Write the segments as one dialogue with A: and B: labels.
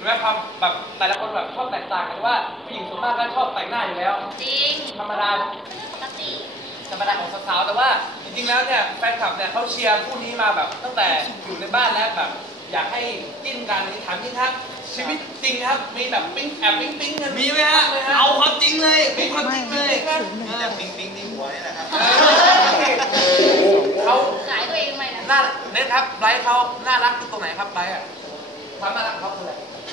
A: ไหมความแบบแต่ละคนแบบชอบแตกต่างกันว่าผู้หญิงส่วนมากก็ชอบแต่งหน้าอยู่แล้ว
B: จริง
A: ธรรมดา
B: ปกติ
A: ธรรมดาของสาวๆแต่ว่าจริงๆแล้วเนี่ยแฟนคลับเนี่ยเขาเชียร์คู่นี้มาแบบตั้งแต่อยู่ในบ้านแล้วแบบอยากให้จิ้นกันถามจริงครับชีวิตจริงครับมีแบบปิ๊งแอบปิ๊งกัน
C: มีไหมฮะเอาความจริงเลยมีความจริงเลย
D: มีแต่ปิ๊งที่หัวนี่แหละครับ
A: เขา
B: ขายตัวเองไหมนะ
A: น่าเน็ตครับไบรท์เขาน่ารักตรงไหนครับไบรท์อ่ะความน่ารักของเขาคืออะไร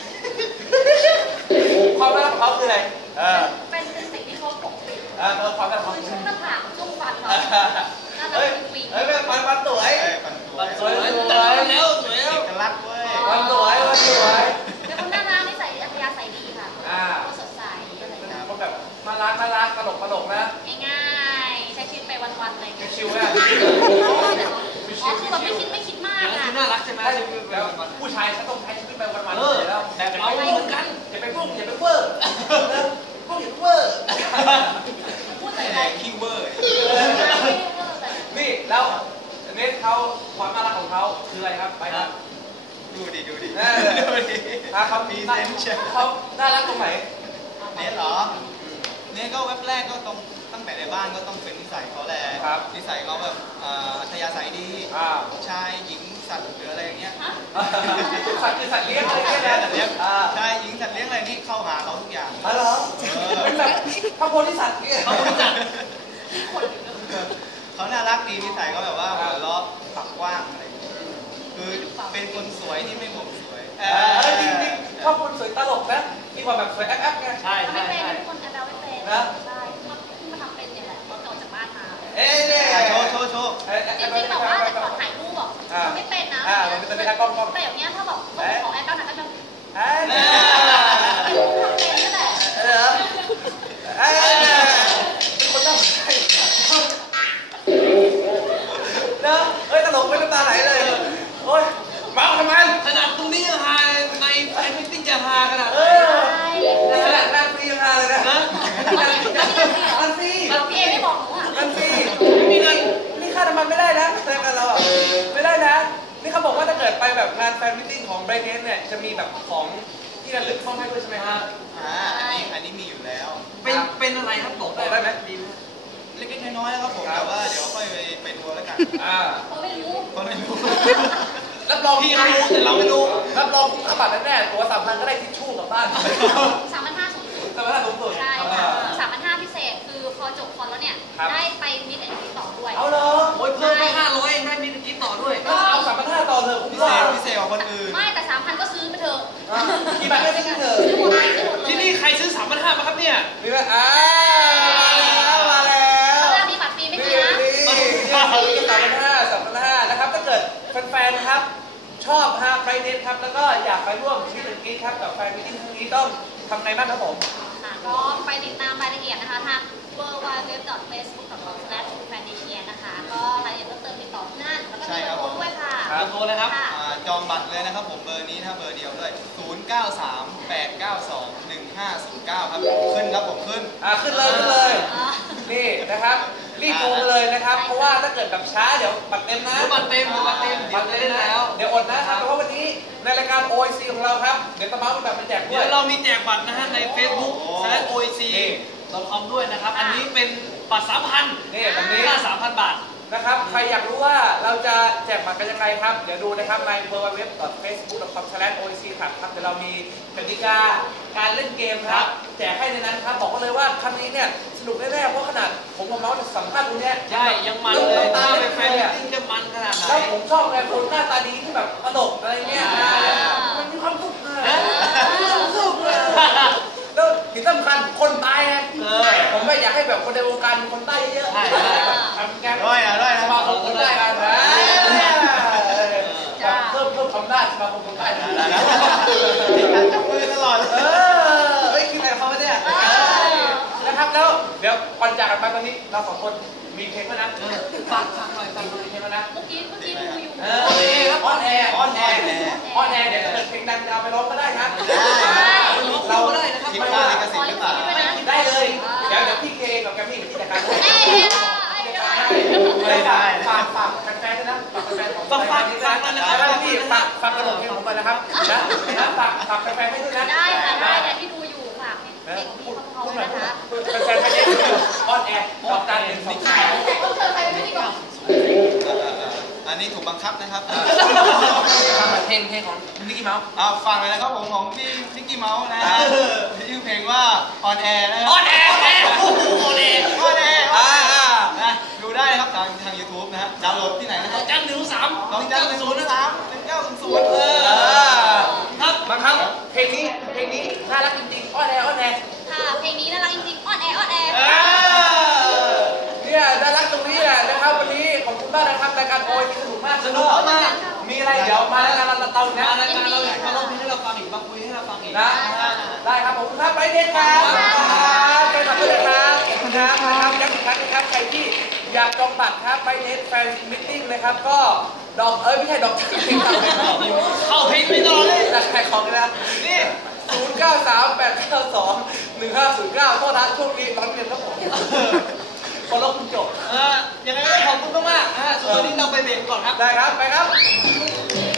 A: ความน่ารักของเขาคืออะไร
B: เป็นสิ่งที่เขาปกปิด
A: ความน่ารักของเขา
B: คือช่วงหน้าผากช่วงฟันเขา
A: เฮ้ยฟันสวย
C: สวยแล้วสวยแล้ว
D: เอกลักษณ์เว้ย
A: ฟันสวย
B: แต่คนน่ารักนิสัยอัธยาศัยดีค่ะเขาสดใสอะไรอย่างเงี้ย
A: เขาแบบน่ารักตลกนะ
B: ง่ายๆใช้ชีวิตไปวันๆอะไรอย่างเงี้ย
A: ชิวๆเนี่ย
B: อ๋อคือแบบไม่คิดมากอ่ะ
C: น่ารักใช่ไหม
A: แล้วผู้ชายฉันต้องใช้ชีวิตไปวันๆเลยแล้ว
C: แต่เราเหมือนกัน
A: อย่าไปพุ่งอย่าไปเวอร์พุ่งอย่าเวอร์
B: พูดอะไร
D: คีย์เวิร์ด
A: นี่แล้วเน็ตเขาความน่ารักของเขาคืออะไรครับไปครับ
D: ดูดิ
A: เขา
D: มีเซนเชีย
A: เขาน่ารักตรงไหน
D: เนี่ยเหรอเนี่ยก็เว็บแรกก็ตั้งแต่ในบ้านก็ต้องเป็นนิสัยเขาแหละนิสัยเขาแบบอัธยาศัยดีชายหญิงสัตว์หรืออะไรอย่างเงี้ย
A: สัตว์คือสัตว์เลี้ยงอะไรเงี้ยนะ
D: ชายหญิงสัตว์เลี้ยงอะไรนี่เข้าหาเขาทุกอย่าง
A: อ๋อเหรอเป็นแบบพระโพธิสัตว์เนี่ย
C: พระโพธิสัตว์
D: เขาน่ารักดีนิสัยเขาแบบว่าหัวเราะปากกว้างอะไรคือเป็นคนสวยที่ไม่หมกสวย
A: จริงๆชอบคนสวยตลกนะมีความแบบสวยแอ๊บไง
B: ใช่ไม่เป็นคนแอบไม่เป็นนะใช่มาทำเป็นเนี่ยแหละเขาออกจากบ้านมา
A: เนี่ย
D: โชว์
B: จริงๆแบบว่าแต่ก่อนถ่ายรูปบอกไม่เป็นนะ
A: แต่ไม่ใช่กล้อง
B: แต่อย่างเนี้ยถ้าบอกขอแอปบ้างนะก็จะ
A: ทำเป็น
B: นี่แหละ
A: เป็นคนน่าสนใจเนอะตลกไม่น้ำตาไหลเลยโอ๊ยเมาทำไม
C: ขนาดตรงนี้ฮาในแฟนมิตติ้งจะฮาขนาด
A: ขนาดนั่งฟรียังฮาเลยนะนั่งฟรี
B: พี่เอไม่บอกหนูอ่ะ
A: นั่งฟรีไม่มีเงินนี่ค่าน้ำมันไม่ได้นะแสดงกันเราอ่ะไม่ได้นะนี่เขาบอกว่าถ้าเกิดไปแบบงานแฟนมิตติ้งของไบรท์เทสเนี่ยจะมีแบบของที่ระลึกเข้าให้ด้วยใช่ไหมฮะ
D: อันนี้มีอยู่แล้ว
C: เป็นอะไรครับบอก
A: ได้ไหม
D: เล็กๆน้อยๆแล้วครับผมแต่ว่าเดี๋ยวค่อยไปดูแล้วกัน
B: เขาไม่รู้
A: รับรองพี่เขารู้แต่เราไม่รู้รับรองถ้าบัตรแน่ตัว3,000ก็ได้ทิชชู่กลับบ้าน
B: 3,500สูงสุด
A: ใ
B: ช่ค่ะ3,500พิเศษคือพอจบคอนแล้วเนี่ยได้ไปมิตแอนด์กรี๊ดต่อด้วย
A: เอาเลย
C: โอ้ยเพิ่มไป500ได้มิตแอนด์กรี๊ดต่อด้วย
A: ก็เอา3,500ต่อเถอะ
D: พิเศษกว่าคนอื่น
B: ไม่แต่3,000ก็ซื้อไปเถอะ
A: กี่บาทไม่ได้เถอะ
B: ซื้อหมดเลย
C: ที่นี่ใครซื้อ3,500มาครับเนี่ย
A: มีไหมมาแล้ว
B: แล้วมีบัตรฟรีไม่มีนะ
A: 3,500นะครับถ้าเกิดแฟนๆนะครับชอบฮะไบรท์เทสครับแล้วก็อยากไปร่วมมิตแอนด์กรี๊ดครับกับแฟนมิตติ้งครั้งนี้ต้องทำไงบ้างครับผม
B: ก็ไปติดตามรายละเอียดนะคะทาง www.facebook.com/fantasia นะคะก็รายละเอียดเพิ่มเติมติดต่อที่นั่นแล้วก็มีเบอร์โทรด้วยค่ะ
C: โทรเลยครับ
D: จองบัตรเลยนะครับผมเบอร์นี้นะเบอร์เดียวด้วย0938921509ครับขึ้นครับผมขึ้น
A: เลยนี่นะครับรีบโทรเลยนะครับเพราะว่าถ้าเกิดแบบช้าเดี๋ยวบัตรเต็มนะ
C: บัตรเต็มแล้ว
A: เดี๋ยวอดนะครับเพราะว่าวันนี้ในรายการ OIC ของเราครับเดี๋ยวตะเมาส์แบบมาแจกด้วย
C: เดี๋ยวเรามีแจกบัตรนะฮะใน Facebook/OIC.com ด้วยนะครับอันนี้เป็นบัตร 3,000
A: นี่แบบนี้
C: ค่า 3,000 บาท
A: นะครับใครอยากรู้ว่าเราจะแจกบัตรกันยังไงครับเดี๋ยวดูนะครับใน www.facebook.com/oic ครับเดี๋ยวเรามีกติกาการเล่นเกมครับแจกให้ในนั้นครับบอกเลยว่าครั้งนี้เนี่ยสนุกแน่ๆเพราะขนาดผมกับเมาส์สัมภาษณ์ตรงนี้
C: ใช่ยังมันเลยตาเป็นแฟนจริงจะมันขนาดไหน
A: แล้วผมชอบไงคนหน้าตาดีที่แบบตลกอะไรเงี้ยมันมีความสุขเลยแล้วที่สำคัญคนตายไงผมไม่อยากให้แบบคนในวงการคนใต้เยอะๆทำแกง
D: ด้วยนะ
A: สมาคมคนใต้กันนะเพิ่มความได้สมาคมคนใต้นะ
D: จับมือตลอด
A: เฮ้ยคิดอะไรเขาเนี่ยนะครับแล้วเดี๋ยวก่อนจากกันไปตอนนี้เรา2คนมีเพลงแล้วนะ
C: ฟังหน่อยฟัง
A: เพลงแล้วนะ
B: เมื่อกี้ดูอยู่
A: ออนแอร์เดี๋ยวเปิดเพลงดังจะเอาไปร้องก็ได้นะ
C: เราได้นะครับ
D: คิดว่าลิขสิทธิ์หรือเปล่า
A: ได้เลยเดี๋ยวพี่เคกับแกมี่กับพี่จัดการด้วยไม่ได้ฝากแฟนๆด้วยนะฝากแฟนๆของฝากนะครับพี่ฝากกระโดดเพลงผมเลยนะครับนะฝากแฟนๆให้ด้วยนะ
B: ได้ค่ะได้เนี่ยที่ดูอยู่ฝากเพลงของพี่เขานะคะ
A: แฟนๆไม่ได้ออนแอร์ดอกจัน1 2 3
B: แต่เขาเจอใครไม่ได้ก่อน
D: อันนี้ถูกบังคับนะครับ
A: เพลงของนิกกี้เมาส์
D: ฟังเลยนะครับผมของพี่นิกกี้เมาส์นะชื่อเพลงว่าออนแอร์นะครับ
C: ออนแอร์โอ้โหออนแอร์
D: นะดูได้ครับทาง YouTube นะฮะดาวน์โหลดที่ไหนนะครับ
C: จัน1 3
D: 1903 1900
A: ครับบางครั้งเพลงนี้น่ารักจริงๆอ้อนแอร์
B: ค่ะเพลงนี้น่ารักจริงๆอ้อนแอร์
A: เนี่ยน่ารักตรงนี้แหละนะครับวันนี้ขอบคุณมากนะครับรายการโอยสนุกมากมีอะไรเดี๋ยวมาแล้วกันเราเตานะ
C: รายการเรามาลองเพลงให้เราฟังอีกมาคุยให้เราฟังอีก
A: นะได้ครับผมครับไปเด็ดครับไปตัดเลยครับขอบคุณครับย้ำอีกครั้งนะครับใครที่อยากจองบัตรครับไปเน็ตแฟนมิทติ้งนะครับก็ดอกไม่ใช่ดอก
C: เข้าเพลงไม่ตลอดเลย
A: ขายของนะนี่0938921509โทษนะช่วงนี้ร้อนเงินครับผมคนลบคุณจบ
C: ยังไงก็ขอบคุณมากๆส่วนตอนนี้เราไปเบรกก่อนครับ
A: ได้ครับไปครับ